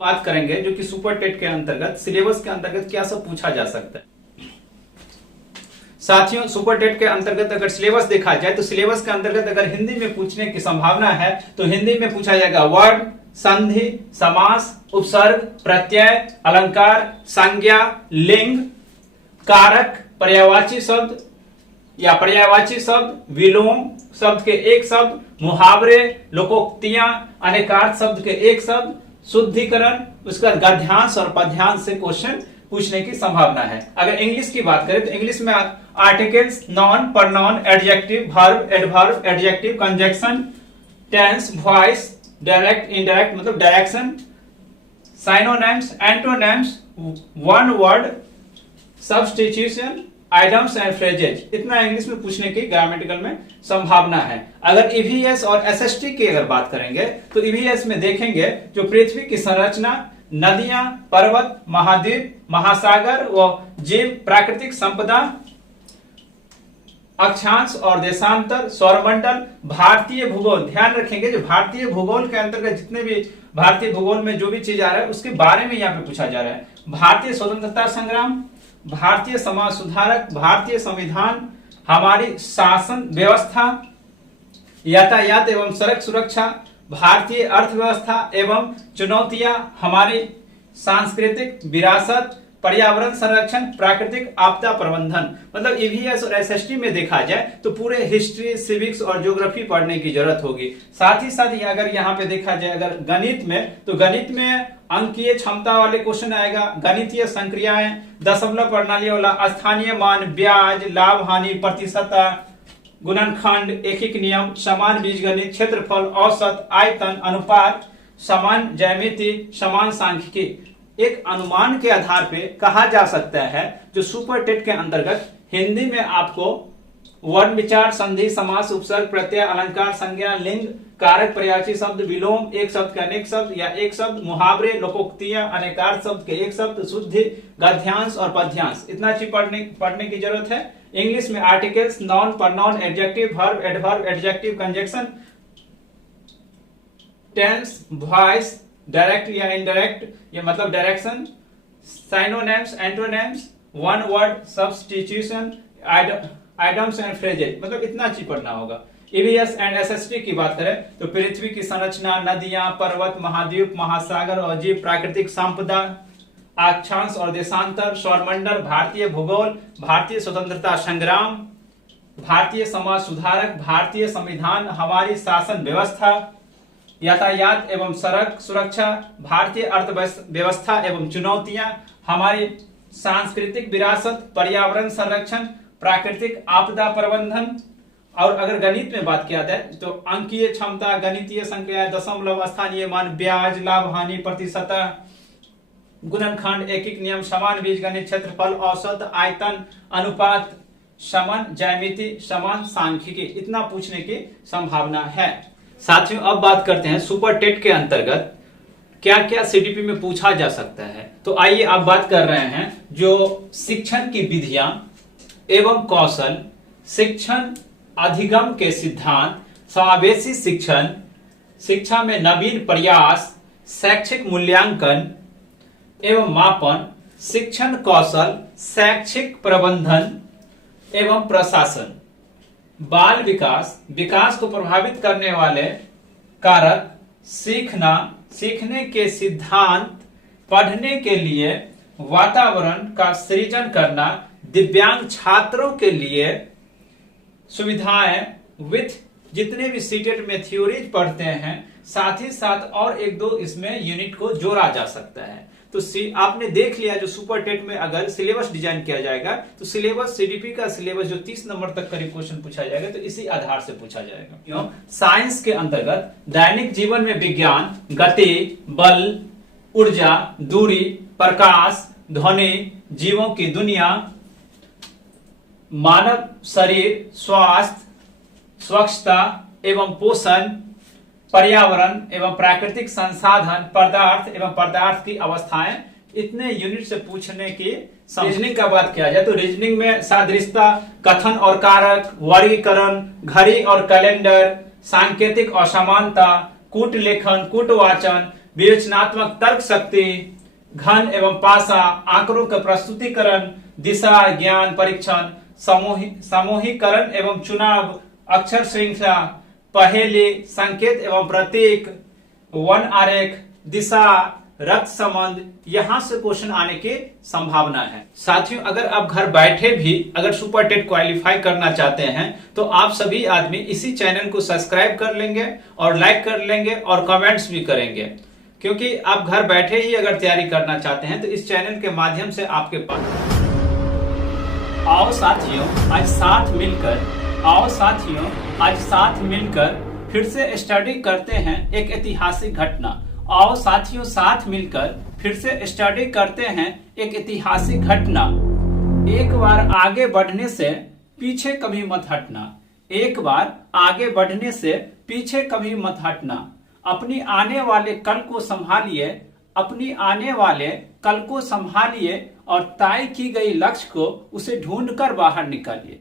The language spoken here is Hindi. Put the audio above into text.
बात करेंगे जो कि सुपर टेट के अंतर्गत सिलेबस के अंतर्गत क्या सब पूछा जा सकता है। साथियों, सुपर टेट के अंतर्गत अगर सिलेबस देखा जाए तो सिलेबस के अंतर्गत अगर हिंदी में पूछने की संभावना है तो हिंदी में पूछा जाएगा वर्ण, संधि, समास, उपसर्ग, प्रत्यय, अलंकार, संज्ञा, लिंग, कारक, पर्यायवाची शब्द या पर्यायवाची शब्द, विलोम शब्द के एक शब्द, मुहावरे, लोकोक्तियां, अनेकार्थ शब्द के एक शब्द, शुद्धिकरण, उसका गद्यांश और पद्यांश से क्वेश्चन पूछने की संभावना है। अगर इंग्लिश की बात करें तो इंग्लिश में articles, noun, pronoun, adjective, verb, adverb, adjective, conjunction, tense, voice, direct, indirect मतलब direction, synonyms, antonyms, one word, substitution, idioms and phrases, इतना इंग्लिश में पूछने की ग्रामेटिकल में संभावना है। अगर ईवीएस और एसएसटी की अगर बात करेंगे तो ईवीएस में देखेंगे जो पृथ्वी की संरचना, नदियां, पर्वत, महाद्वीप, महासागर व जीव, प्राकृतिक संपदा, अक्षांश और देशांतर, सौरमंडल, भारतीय भूगोल, ध्यान रखेंगे जो भारतीय भूगोल के अंतर्गत जितने भी भारतीय भूगोल में जो भी चीज आ रहा है उसके बारे में यहाँ पे पूछा जा रहा है। भारतीय स्वतंत्रता संग्राम, भारतीय समाज सुधारक, भारतीय संविधान, हमारी शासन व्यवस्था, यातायात एवं सड़क सुरक्षा, भारतीय अर्थव्यवस्था एवं चुनौतियां, हमारी सांस्कृतिक विरासत, पर्यावरण संरक्षण, प्राकृतिक आपदा प्रबंधन। मतलब ईवीएस और एसएसटी में देखा जाए तो पूरे हिस्ट्री, सिविक्स और ज्योग्राफी पढ़ने की जरूरत होगी। साथ ही अगर यहाँ पे देखा जाए अगर गणित में तो गणित में अंकीय क्षमता वाले क्वेश्चन आएगा, गणितीय संक्रियाएं, दशमलव प्रणाली वाला, स्थानीय मान, ब्याज, लाभ हानि, प्रतिशतता, गुणनखंड, एकीक नियम, समान बीजगणित, क्षेत्रफल, औसत, आयतन, अनुपात, समान ज्यामिति, समान सांख्यिकी। एक अनुमान के आधार पे कहा जा सकता है जो सुपर टेट के अंतर्गत हिंदी में आपको वर्ण, विचार, संधि, समास, उपसर्ग, प्रत्यय, अलंकार, संज्ञा, लिंग, कारक, पर्यायवाची शब्द, विलोम, एक शब्द के अनेक शब्द या एक शब्द, मुहावरे, लोकोक्तियां, अनेकार्थ शब्द के एक शब्द, शुद्धि, गद्यांश और पद्यांश, इतना चीज पढ़ने की जरूरत है। इंग्लिश में articles, noun, pronoun, adjective, verb, adverb, adjective, conjunction, tense, voice, direct या इनडायरेक्ट ये मतलब direction, synonyms, antonyms, one word, substitution, idioms and phrases, मतलब इतना चीज पढ़ना होगा। ईवीएस एंड एसएसटी की बात करें तो पृथ्वी की संरचना, नदियां, पर्वत, महाद्वीप, महासागर और जीव, प्राकृतिक संपदा, अक्षांश और देशांतर, सौरमंडल, भारतीय भूगोल, भारतीय स्वतंत्रता संग्राम, भारतीय समाज सुधारक, भारतीय संविधान, हमारी शासन व्यवस्था, यातायात एवं सड़क सुरक्षा, भारतीय अर्थव्यवस्था एवं चुनौतियां, हमारी सांस्कृतिक विरासत, पर्यावरण संरक्षण, प्राकृतिक आपदा प्रबंधन। और अगर गणित में बात किया जाए तो अंकीय क्षमता, गणितीय संख्या, दशमलव, स्थानीय मान, ब्याज, लाभ हानि, प्रतिशतता, गुणनखंड, एकीक नियम, समान बीजगणित, क्षेत्रफल, औसत, आयतन, अनुपात, समान ज्यामिति, समान सांख्यिकी, इतना पूछने की संभावना है। साथियों, अब बात करते हैं सुपर टेट के अंतर्गत क्या क्या सीडीपी में पूछा जा सकता है। तो आइए अब बात कर रहे हैं जो शिक्षण की विधियां एवं कौशल, शिक्षण अधिगम के सिद्धांत, समावेशी शिक्षण, शिक्षा में नवीन प्रयास, शैक्षिक मूल्यांकन एवं मापन, शिक्षण कौशल, शैक्षिक प्रबंधन एवं प्रशासन, बाल विकास, विकास को प्रभावित करने वाले कारक, सीखना, सीखने के सिद्धांत, पढ़ने के लिए वातावरण का सृजन करना, दिव्यांग छात्रों के लिए सुविधाएं, विथ जितने भी सीटेट में थ्योरीज पढ़ते हैं, साथ ही साथ और एक दो इसमें यूनिट को जोड़ा जा सकता है। तो आपने देख लिया जो सुपर टेट में अगर सिलेबस डिजाइन किया जाएगा तो सिलेबस सीडीपी का सिलेबस जो 30 नंबर तक करीब क्वेश्चन पूछा जाएगा तो इसी आधार से पूछा जाएगा। क्यों? साइंस के अंतर्गत दैनिक जीवन में विज्ञान, गति, बल, ऊर्जा, दूरी, प्रकाश, ध्वनि, जीवों की दुनिया, मानव शरीर, स्वास्थ्य, स्वच्छता एवं पोषण, पर्यावरण एवं प्राकृतिक संसाधन, पदार्थ एवं पदार्थ की अवस्थाएं, इतने यूनिट से पूछने की रीजनिंग का बात किया जाए तो रीजनिंग में सादृश्यता, कथन और कारक, वर्गीकरण, घड़ी और कैलेंडर, सांकेतिक असमानता, कूट लेखन, कूटवाचन, विवेचनात्मक तर्क शक्ति, घन एवं पासा, आंकड़ों का प्रस्तुतिकरण, दिशा ज्ञान परीक्षण, समूहीकरण एवं चुनाव, अक्षर श्रृंखला, पहेली, संकेत एवं प्रतीक, वन आरेख, दिशा, रक्त संबंध, यहां से क्वेश्चन आने की संभावना है। साथियों, अगर आप घर बैठे भी अगर सुपर टेट क्वालिफाई करना चाहते हैं तो आप सभी आदमी इसी चैनल को सब्सक्राइब कर लेंगे और लाइक कर लेंगे और कमेंट्स भी करेंगे, क्योंकि आप घर बैठे ही अगर तैयारी करना चाहते हैं तो इस चैनल के माध्यम से आपके पास आओ साथियों आज साथ मिलकर फिर से स्टडी करते हैं एक ऐतिहासिक घटना। आओ साथियों साथ मिलकर फिर से स्टडी करते हैं एक ऐतिहासिक घटना। एक बार आगे बढ़ने से पीछे कभी मत हटना। एक बार आगे बढ़ने से पीछे कभी मत हटना। अपनी आने वाले कल को संभालिए और तय की गई लक्ष्य को उसे ढूंढकर बाहर निकालिए।